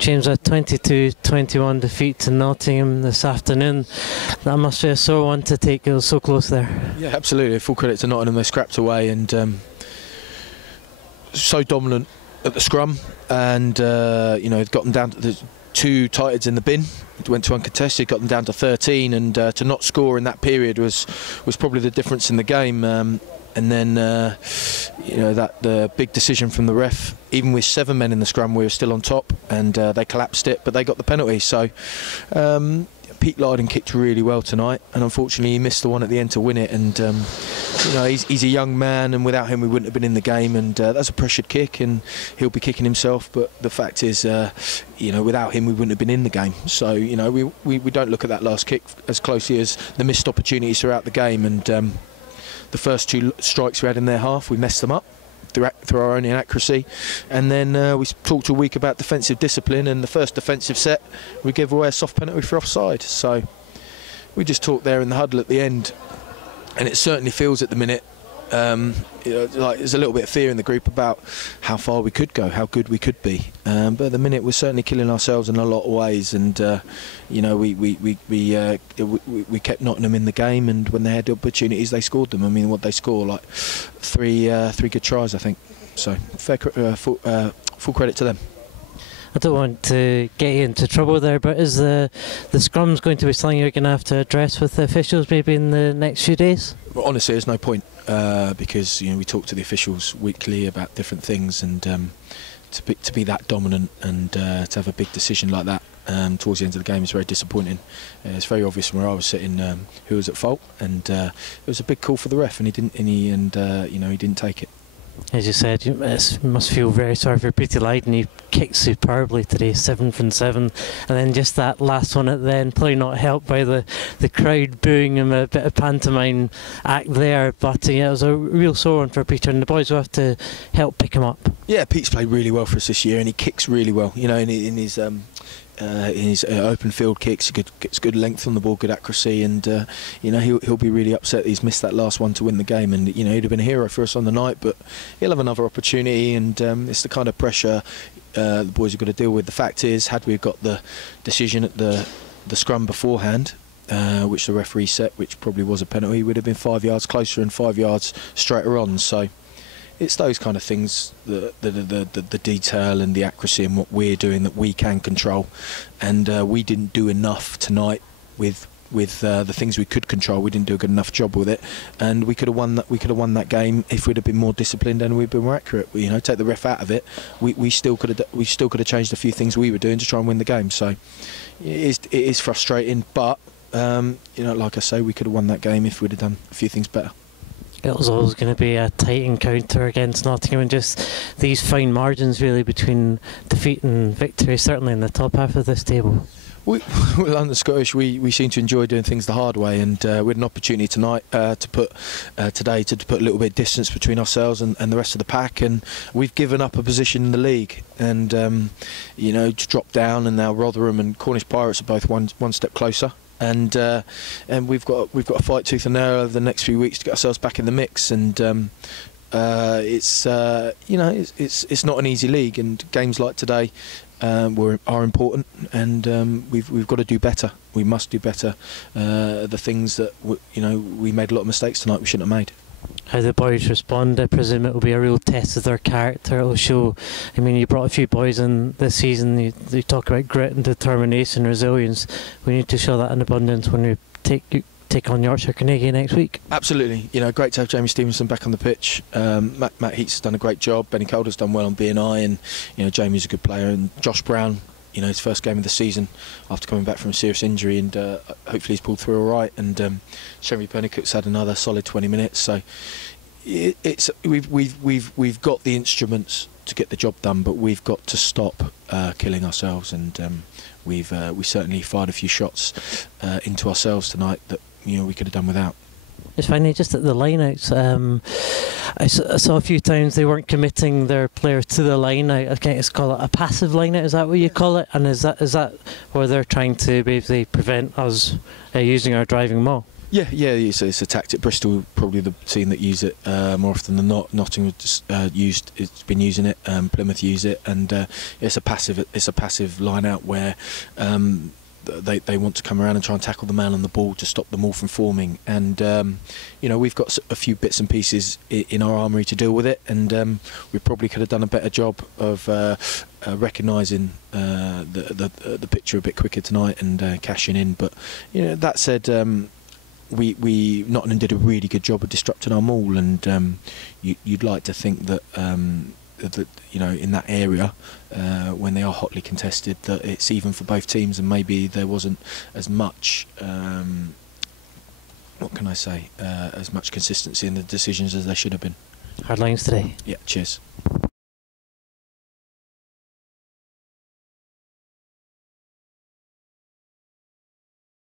James, a 22-21 defeat to Nottingham this afternoon. That must be a sore one to take. It was so close there. Yeah, absolutely. Full credit to Nottingham. They scrapped away and so dominant at the scrum, and got them down to the 2 tight heads in the bin. It went to uncontested, got them down to 13, and to not score in that period was probably the difference in the game. And then the big decision from the ref. Even with 7 men in the scrum, we were still on top, and they collapsed it, but they got the penalty. So Pete Lyden kicked really well tonight, and unfortunately he missed the one at the end to win it. And he's a young man, and without him we wouldn't have been in the game. And that's a pressured kick, and he'll be kicking himself. But the fact is, without him we wouldn't have been in the game. So we don't look at that last kick as closely as the missed opportunities throughout the game. And the first 2 strikes we had in their half, we messed them up through our own inaccuracy. And then we talked all week about defensive discipline, and the first defensive set we gave away a soft penalty for offside. So we just talked there in the huddle at the end, and it certainly feels at the minute like there's a little bit of fear in the group about how far we could go, how good we could be. But at the minute we're certainly killing ourselves in a lot of ways, and we kept Nottingham in the game, and when they had the opportunities they scored them. I mean, what they score, like three good tries, I think. So full credit to them. I don't want to get you into trouble there, but is the scrums going to be something you're going to have to address with the officials maybe in the next few days? Well, honestly, there's no point because we talk to the officials weekly about different things, and to be that dominant and to have a big decision like that towards the end of the game is very disappointing. It's very obvious from where I was sitting who was at fault, and it was a big call for the ref, and he didn't take it. As you said, you must feel very sorry for Peter Lyden. He kicked superbly today, 7 from 7, and then just that last one at the end, probably not helped by the crowd booing him, a bit of pantomime act there. But it was a real sore one for Peter, and the boys will have to help pick him up. Yeah, Pete's played really well for us this year, and he kicks really well. In his open field kicks, gets good length on the ball, good accuracy, and he'll be really upset that he's missed that last one to win the game. And he'd have been a hero for us on the night, but he'll have another opportunity, and it's the kind of pressure the boys have got to deal with. The fact is, had we got the decision at the scrum beforehand, which the referee set, which probably was a penalty, he would have been 5 yards closer and 5 yards straighter on. So it's those kind of things, the detail and the accuracy and what we're doing that we can control, and we didn't do enough tonight with the things we could control. We didn't do a good enough job with it, and we could have won that. We could have won that game if we'd have been more disciplined and we'd been more accurate. Take the ref out of it, we still could have changed a few things we were doing to try and win the game. So it is frustrating, but like I say, we could have won that game if we'd have done a few things better. It was always going to be a tight encounter against Nottingham, and just these fine margins really between defeat and victory, certainly in the top half of this table. Well, London Scottish, we seem to enjoy doing things the hard way, and we had an opportunity tonight to put a little bit of distance between ourselves and the rest of the pack, and we've given up a position in the league, and to drop down, and now Rotherham and Cornish Pirates are both one step closer. And we've got to fight tooth and nail over the next few weeks to get ourselves back in the mix. And it's not an easy league, and games like today are important, and we've got to do better. We must do better. The things that we made a lot of mistakes tonight we shouldn't have made. How the boys respond, I presume it will be a real test of their character. It will show. I mean, you brought a few boys in this season. You talk about grit and determination, resilience. We need to show that in abundance when we take on Yorkshire Carnegie next week. Absolutely. Great to have Jamie Stevenson back on the pitch. Matt Heats has done a great job. Benny Calder's done well on BNI, and Jamie's a good player. And Josh Brown, his first game of the season after coming back from a serious injury, and hopefully he's pulled through all right. And Sherry Pennycook's had another solid 20 minutes. So we've got the instruments to get the job done, but we've got to stop killing ourselves. And we certainly fired a few shots into ourselves tonight that we could have done without. It's finally just at the lineouts. I saw a few times they weren't committing their players to the lineout. I can't just call it a passive lineout. Is that what you call it? And is that where they're trying to basically prevent us using our driving maul? Yeah, it's a tactic. Bristol probably the team that use it more often than not. Nottingham it's been using it. Plymouth use it, and it's a passive line out where they want to come around and try and tackle the man on the ball to stop them all from forming. And we've got a few bits and pieces in our armoury to deal with it, and we probably could have done a better job of recognising the picture a bit quicker tonight and cashing in. But that said. Nottingham did a really good job of disrupting our maul, and you'd like to think that in that area when they are hotly contested, that it's even for both teams, and maybe there wasn't as much as much consistency in the decisions as there should have been. Hard lines today. Yeah, cheers.